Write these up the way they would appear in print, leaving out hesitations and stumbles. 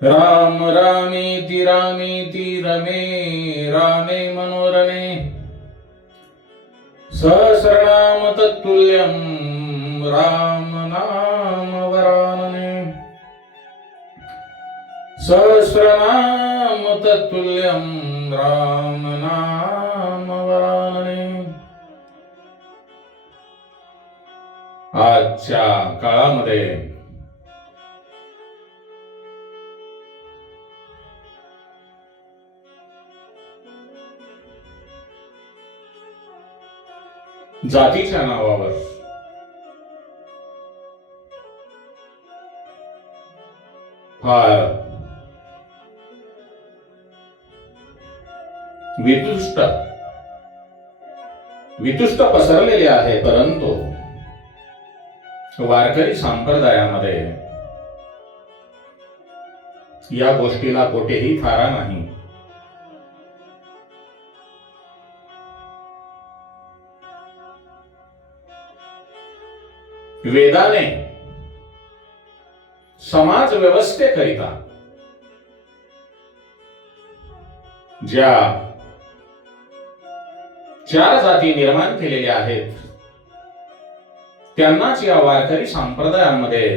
राम रामेति रामेति रमे रामे मनोरमे सहस्रनाम तत्तुल्यं राम नाम वरानने सहस्रनाम तत्तुल्यं राम नाम वरानने। आजच्या काळामध्ये जातीच्या नावावर फार वितुष्ट पसरलेले आहे, परंतु वारकरी संप्रदायामध्ये या गोष्टीला कोठेही थारा नाही. वेदाने समाज व्यवस्थेकरिता ज्या 4 जाती निर्माण केलेल्या आहेत त्यांनाच या वारकरी संप्रदायामध्ये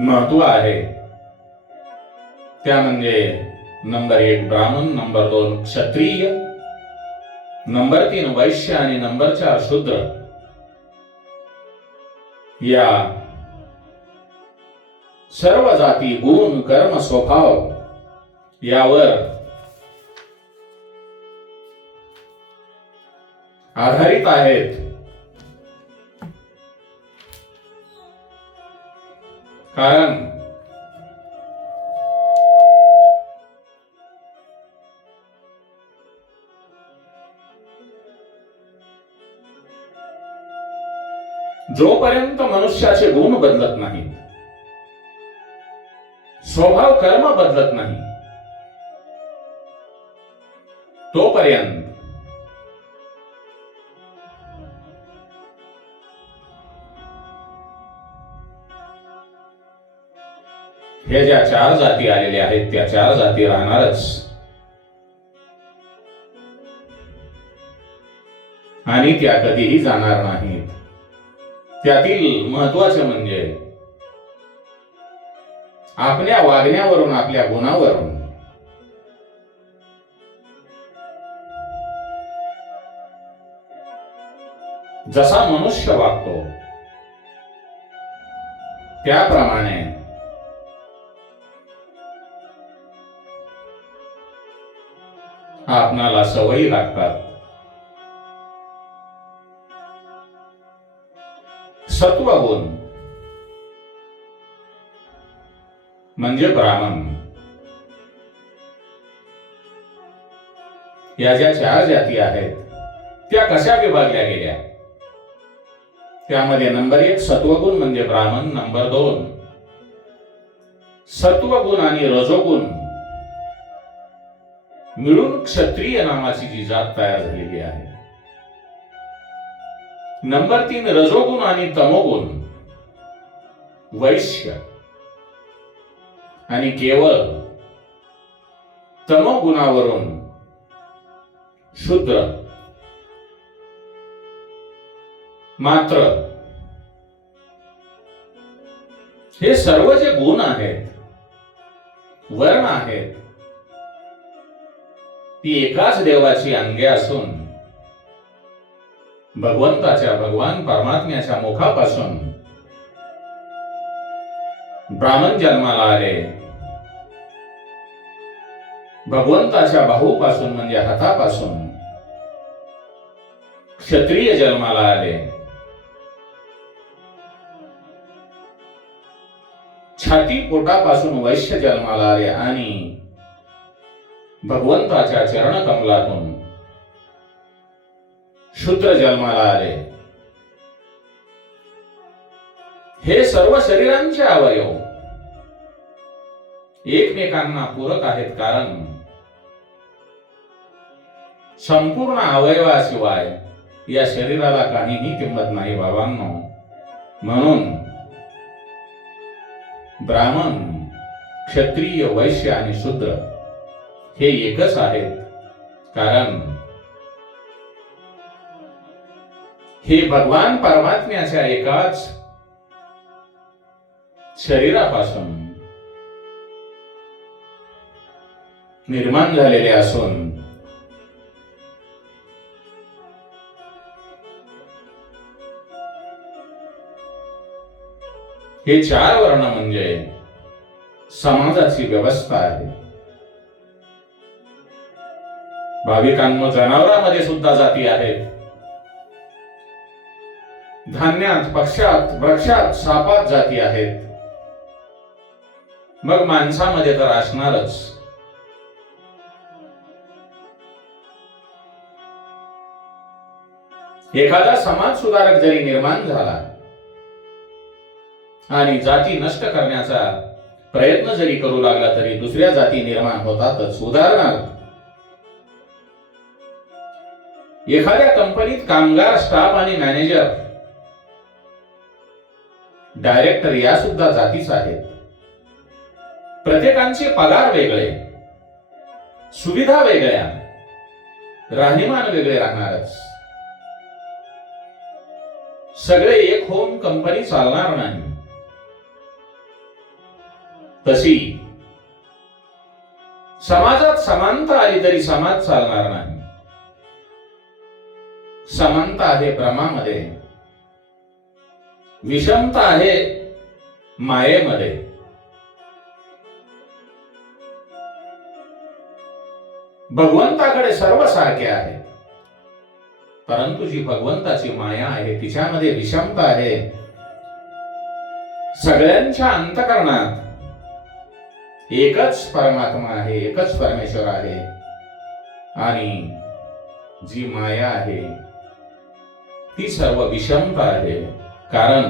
महत्व आहे. त्या म्हणजे नंबर 1 ब्राह्मण, नंबर 2 क्षत्रिय, नंबर 3 वैश्य आणि नंबर 4 शूद्र. या सर्व जाती गुण कर्म स्वभाव यावर आधारित आहेत. कारण जोपर्यंत मनुष्याचे गुण बदलत नाहीत, स्वभाव कर्म बदलत नाही, तोपर्यंत हे ज्या 4 जाती आलेल्या आहेत त्या 4 जाती राहणारच. आणि त्या कधीही जाणार नाहीत. त्यातील महत्वाचे म्हणजे आपल्या वागण्यावरून, आपल्या गुणावरून जसा मनुष्य वागतो त्याप्रमाणे आपणाला सवयी लागतात. सत्वगुण म्हणजे ब्राह्मण. या ज्या 4 जाती आहेत त्या कशा विभागल्या गेल्या? त्यामध्ये नंबर 1 सत्वगुण म्हणजे ब्राह्मण, नंबर 2 सत्वगुण आणि रजोगुण मिळून क्षत्रिय नावाची जी जात तयार झालेली आहे. नंबर 3 रजोगुण आणि तमोगुण वैश्य आणि केवळ तमोगुणावरून शूद्र. मात्र हे सर्व जे गुण आहेत, वर्ण आहेत, ती एकाच देवाची अंगे असून भगवंताच्या, भगवान परमात्म्याच्या मुखापासून ब्राह्मण जन्माला आले, भगवंताच्या बाहूपासून म्हणजे हातापासून क्षत्रिय जन्माला आले, छाती पोटापासून वैश्य जन्माला आले आणि भगवंताच्या चरण कमलातून शूद्र जन्माला आले. हे सर्व शरीरांचे अवयव एकमेकांना पूरक आहेत. कारण संपूर्ण अवयवाशिवाय या शरीराला काहीही किंमत नाही बाबांनो. म्हणून ब्राह्मण, क्षत्रिय, वैश्य आणि शूद्र हे एकच आहेत. कारण हे भगवान परमात्म्याच्या एकाच शरीरापासून निर्माण झालेले असून हे 4 वर्ण म्हणजे समाजाची व्यवस्था आहे. भाविकांनो, जनावरांमध्ये सुद्धा जाती आहेत. धान्यात, पक्षात, वृक्षात, सापात जाती आहेत. मग माणसामध्ये तर असणारच. एखादा समाज सुधारक जरी निर्माण झाला आणि जाती नष्ट करण्याचा प्रयत्न जरी करू लागला तरी दुसऱ्या जाती निर्माण होतातच. उदाहरणार्थ, एखाद्या कंपनीत कामगार, स्टाफ आणि मॅनेजर, डायरेक्टर या सुद्धा जातीच आहेत. प्रत्येकांचे पगार वेगळे, सुविधा वेगळ्या, राहणीमान वेगळे राहणारच. सगळे एक होऊन कंपनी चालणार नाही. तशी समाजात समानता आली तरी समाज चालणार नाही. समानता आहे प्रेमामध्ये, विषमता आहे मायेमध्ये. भगवंताकडे सर्व सारखे आहे, परंतु जी भगवंताची माया आहे तिच्यामध्ये विषमता आहे. सगळ्यांच्या अंतःकरणात एकच परमात्मा आहे, एकच परमेश्वर आहे. आणि जी माया आहे ती सर्व विषमता आहे. कारण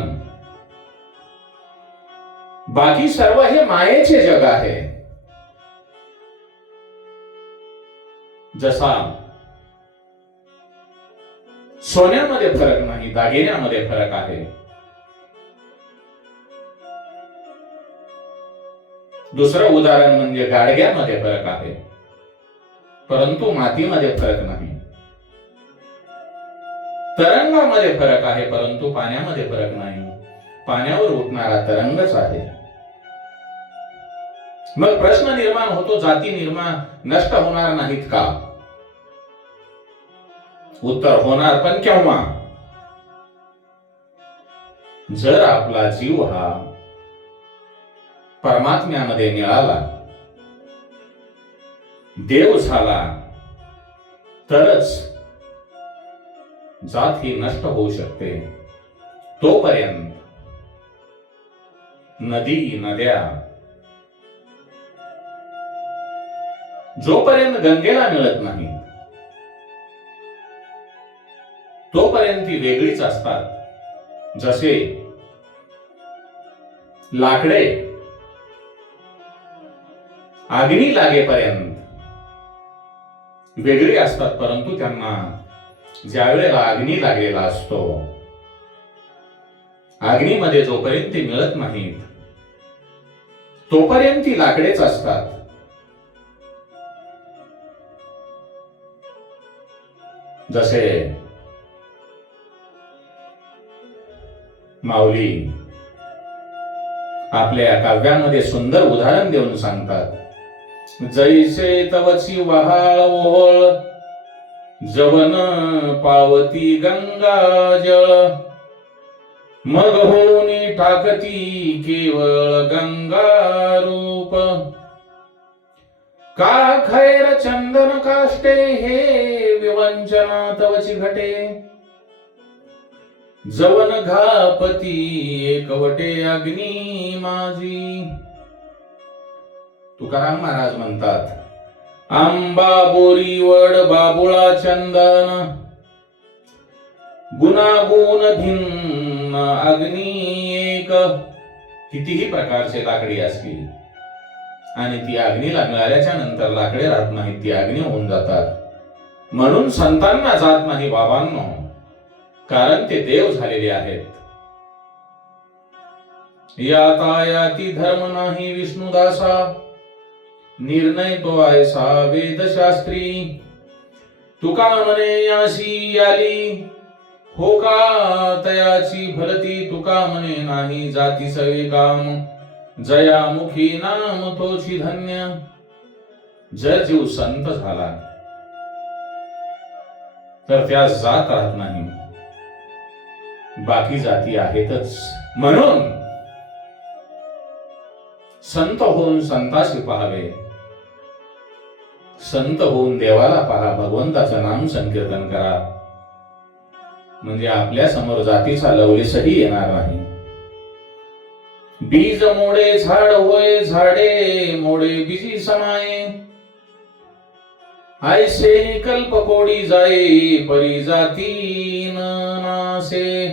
बाकी सर्व हे मायेचे जग आहे. जसा सोन्यामध्ये फरक नाही, दागिन्यामध्ये फरक आहे. दुसरं उदाहरण म्हणजे गाडग्यामध्ये फरक आहे, परंतु मातीमध्ये फरक नाही. तरंगामध्ये फरक आहे, परंतु पाण्यामध्ये फरक नाही. पाण्यावर उठणारा तरंगच आहे. मग प्रश्न निर्माण होतो, जाती निर्माण नष्ट होणार नाहीत का? उत्तर, होणार, पण केव्हा? जर आपला जीव हा परमात्म्यामध्ये मिळाला, देव झाला, तरच जात ही नष्ट होऊ शकते. तोपर्यंत नदी, नद्या, जोपर्यंत गंगेला मिळत नाही तोपर्यंत ती वेगळीच असतात. जसे लाकडे अग्नी लागेपर्यंत वेगळी असतात, परंतु त्यांना ज्या वेळेला अग्नी लागलेला असतो, अग्नीमध्ये जोपर्यंत ती मिळत नाहीत तोपर्यंत ती लाकडेच असतात. जसे माऊली आपल्या काव्यामध्ये सुंदर उदाहरण देऊन सांगतात. जैसे तवची वहाळ ओळ, जवन पावती गंगा जळ, मग होऊनी टाकती केवळ गंगा रूप. का खैर चंदन काष्टे हे विवंचना तवची घटे, जवन घापती एकवटे अग्नी माझी. तुकाराम महाराज म्हणतात, आंबा बोरी वड बाबुळा चंदन, गुणागुण भिन्न अग्नी एक. कितीही प्रकारचे लाकडी असली आणि ती अग्नीला मिळाल्याच्या नंतर लाकडे राहत नाहीत, ती अग्नी होऊन जातात. म्हणून संतांना जात नाही बाबांनो, कारण ते देव झालेले आहेत. याता याती धर्म नाही विष्णुदासा, निर्णय तो ऐसा वेदशास्त्री. तुका म्हणे याशी आली, हो का तयाची भलती. तुका म्हणे नाही जाती सवे काम, जया मुखी नाम तोची धन्य. जर जीव संत झाला तर त्या जात राहत नाही, बाकी जाती आहेतच. म्हणून संत होऊन संताशी पाहावे, संत होऊन देवाला पहा, भगवंताचं नाम संकीर्तन करा, म्हणजे आपल्या समोर जातीचा लवलेसही येणार नाही. बीज मोडे झाड होय, झाडे मोडे बीजी समाये. ऐसे कल्प कोडी जाये, परी जाती न नासे.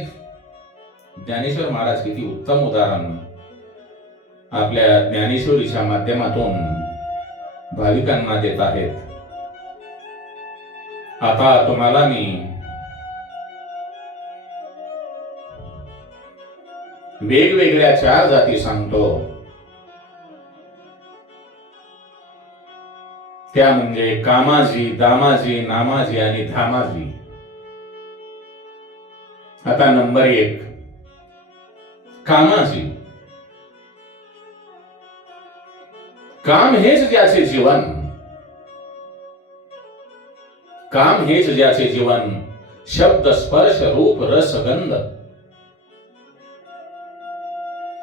ज्ञानेश्वर महाराज किती उत्तम उदाहरण आपल्या ज्ञानेश्वरीच्या माध्यमातून भाविकांना देत आहेत. आता तुम्हाला मी वेगवेगळ्या 4 जाती सांगतो. त्या म्हणजे कामाजी, दामाजी, नामाजी आणि धामाजी. आता नंबर 1 कामाजी. काम हेच ज्याचे जीवन, काम हेच ज्याचे जीवन. शब्द स्पर्श रूप रस गंध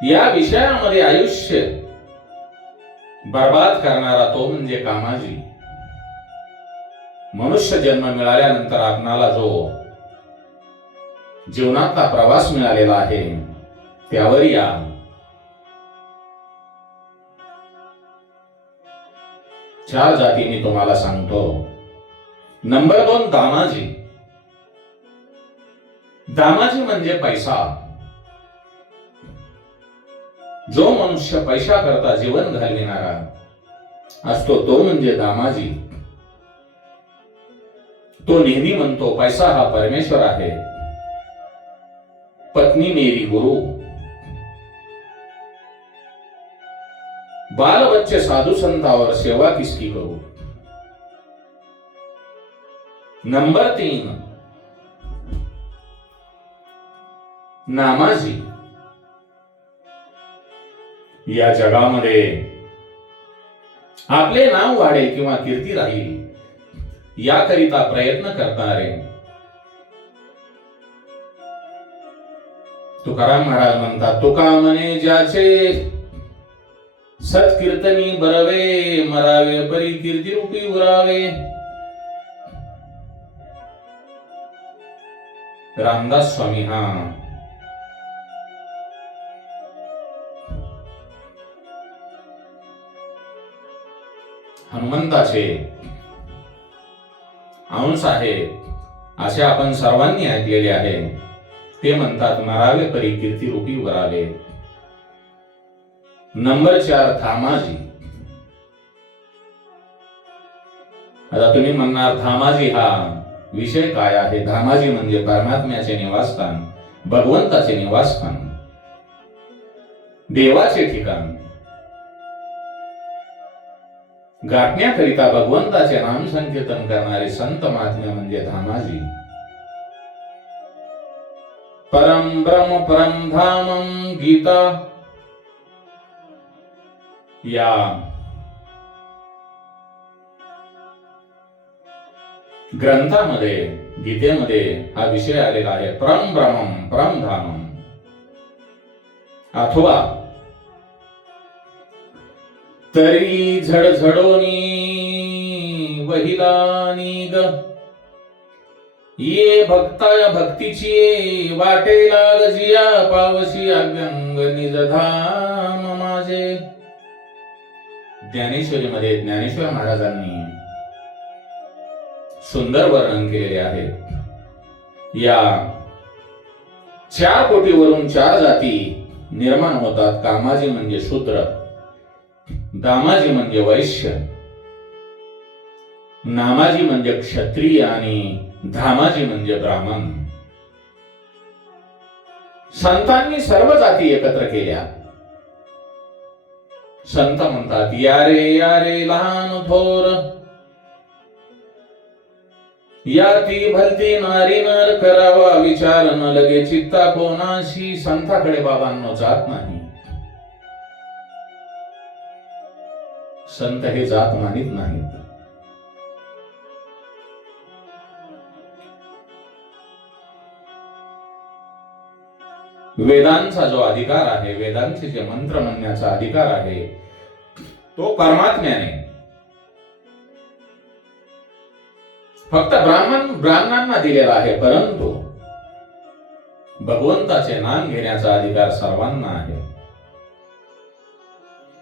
या विषयामध्ये आयुष्य बर्बाद करणारा तो म्हणजे कामाजी. मनुष्य जन्म मिळाल्यानंतर आपणाला जो जीवनातला प्रवास मिळालेला आहे त्यावर या. चार जाती मी तुम्हाला सांगतो. नंबर 2 दामाजी. दामाजी म्हणजे पैसा. जो मनुष्य पैसा करता जीवन घालविणारा असतो तो म्हणजे दामाजी. तो नेहमी म्हणतो पैसा हा परमेश्वर आहे, पत्नी मेरी गुरु, बाल बच्चे साधु संतावर सेवा किसकी करू. नंबर 3 नामाजी. या जगामध्ये आपले नाव वाढेल किंवा कीर्ती राहील याकरिता प्रयत्न करणारे. तुकाराम महाराज म्हणतात, तुका म्हणे ज्याचे सत्कीर्तनी बरवे, मरावे परी कीर्ती रूपी उरावे. रामदास स्वामी हा हनुमंताचे अंश आहेत असे आपण सर्वांनी ऐकलेले आहे. ते म्हणतात मरावे परी कीर्ती रूपी वरावे. नंबर 4 धामाजी. आता तुम्ही म्हणणार धामाजी हा विषय काय आहे? धामाजी म्हणजे परमात्म्याचे निवासस्थान, भगवंताचे निवासस्थान, देवाचे ठिकाण. गाठण्याकरिता भगवंताचे नाम संकीर्तन करणारे संत महात्मे म्हणजे धामाजी. परम ब्रह्म परम धामम गीता या ग्रंथामध्ये, गीतेमध्ये हा विषय आलेला आहे. परम ब्रह्मम परम धामम अथवा तरी झडझडोनी वहिलानी ग, ये भक्ता भक्तीची वाटे लागजिया पावशी अभ्यंग निज धाम माझे. ज्ञानेश्वरी मध्ये ज्ञानेश्वर महाराजांनी सुंदर वर्णन केलेले आहे. या 4 कोटीवरून 4 जाती निर्माण होतात. कामाजी म्हणजे शूद्र, दामाजी म्हणजे वैश्य, नामाजी म्हणजे क्षत्रिय आणि धामाजी म्हणजे ब्राह्मण. संतांनी सर्व जाती एकत्र केल्या संत म्हणतात या रे लहान थोर, या ती भलती नारी नर, करावा विचार न लगे चित्ता कोणाशी. संताकडे बाबांनो जात नाही. संत हे जात मानित नाहीत. वेदांचा जो अधिकार आहे, वेदांचे जे मंत्र म्हणण्याचा अधिकार आहे, तो परमात्म्याने फक्त ब्राह्मणांना दिलेला आहे. परंतु भगवंताचे नाम घेण्याचा अधिकार सर्वांना आहे.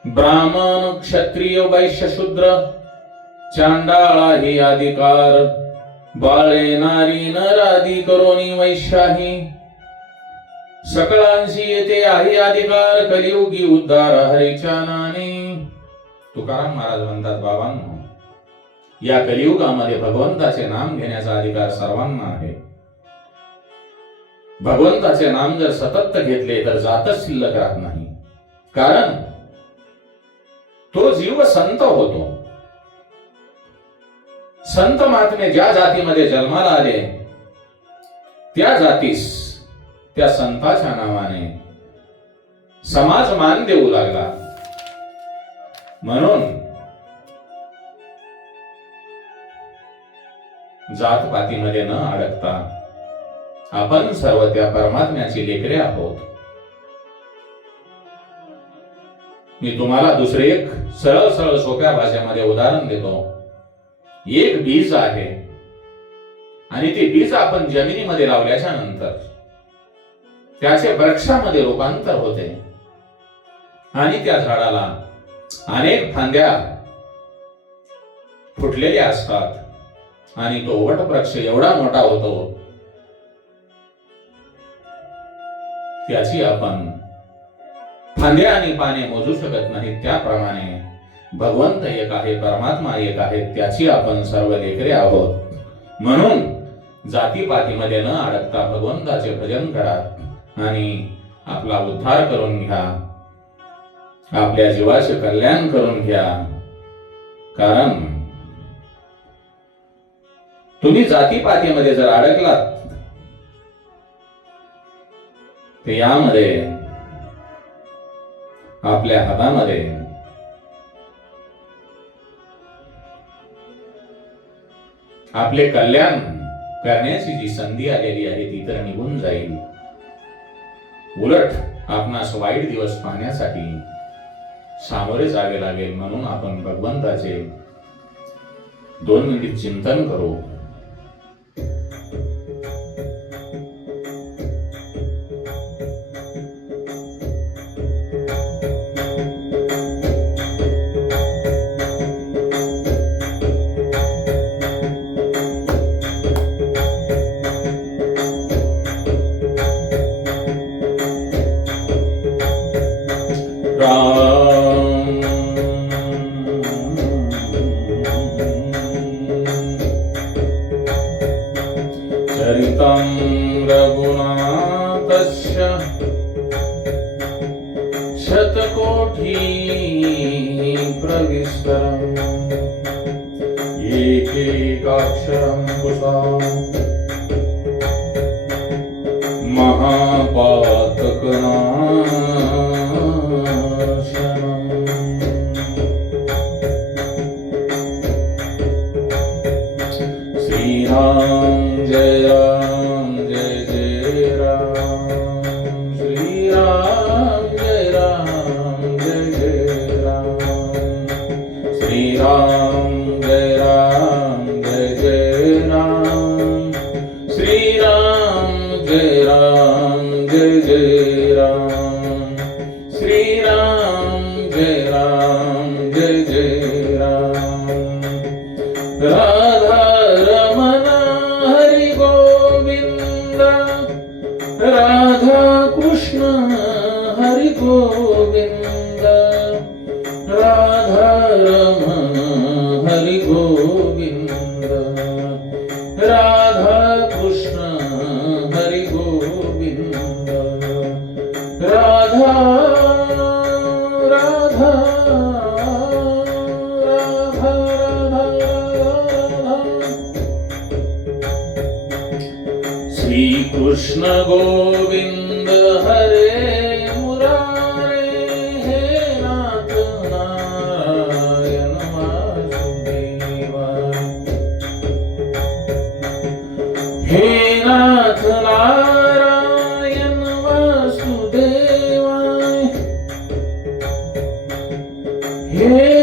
ब्राह्मण, क्षत्रिय, वैश्य, शूद्र, चांडाळा ही अधिकार, बाळे नारी नर आदी करोनी वैश्याही, सकळांशी येते आहे अधिकार, कलियुगी उद्धार हरीच्या नाने. तुकाराम महाराज म्हणतात बाबांनो, या कलियुगामध्ये भगवंताचे नाम घेण्याचा अधिकार सर्वांना आहे. भगवंताचे नाम जर सतत घेतले तर जातच शिल्लक राहत नाही. कारण तो जीव संत होतो. संत महात्मे ज्या जातीमध्ये जन्माला आले, त्या जातीस त्या संताच्या नावाने समाज मान देऊ लागला. म्हणून जातपातीमध्ये न अडकता आपण सर्व त्या परमात्म्याची लेकरे आहोत. मी तुम्हाला दुसरे एक सरळ सरळ सोप्या भाषेमध्ये उदाहरण देतो. एक बीज आहे आणि ते बीज आपण जमिनीमध्ये लावल्याच्या नंतर त्याचे वृक्षामध्ये रूपांतर होते आणि त्या झाडाला अनेक फांद्या फुटलेल्या असतात आणि तो वटवृक्ष एवढा मोठा होतो, त्याची आपण फांद्या आणि पाने मोजू शकत नाही. त्याप्रमाणे भगवंत एक आहे, परमात्मा एक आहे, त्याची आपण सर्व लेकरे आहोत. म्हणून जातीपातीमध्ये न अडकता भगवंताचे भजन करा आणि आपला उद्धार करून घ्या, आपल्या जीवाचे कल्याण करून घ्या. कारण तुम्ही जातीपातीमध्ये जर अडकलात तर यामध्ये आपल्या हातामध्ये आपले कल्याण करण्याची जी संधी आलेली आहे ती तर निघून जाईल. उलट आपणास वाईट दिवस पाहण्यासाठी सामोरे जावे लागेल. म्हणून आपण भगवंताचे 2 मिनिट चिंतन करू. चरितं रघुनाथस्य शतकोटी प्रविस्तरम् एकैकाक्षरं कुशलं महापातकनाशनम्. श्रीराम जय राम जय जय राम, श्रीराम जय राम जय जय राम, श्रीराम जय राम जय जय राम, श्रीराम जय राम जय जय राम, श्रीराम जय राम जय जय राम. राधा रमण हरि गोविंद, राधा कृष्ण हरि गोविंद, राधा रमण हरि गोविंद, राधा कृष्ण हरि गोविंद, राधा राधा हे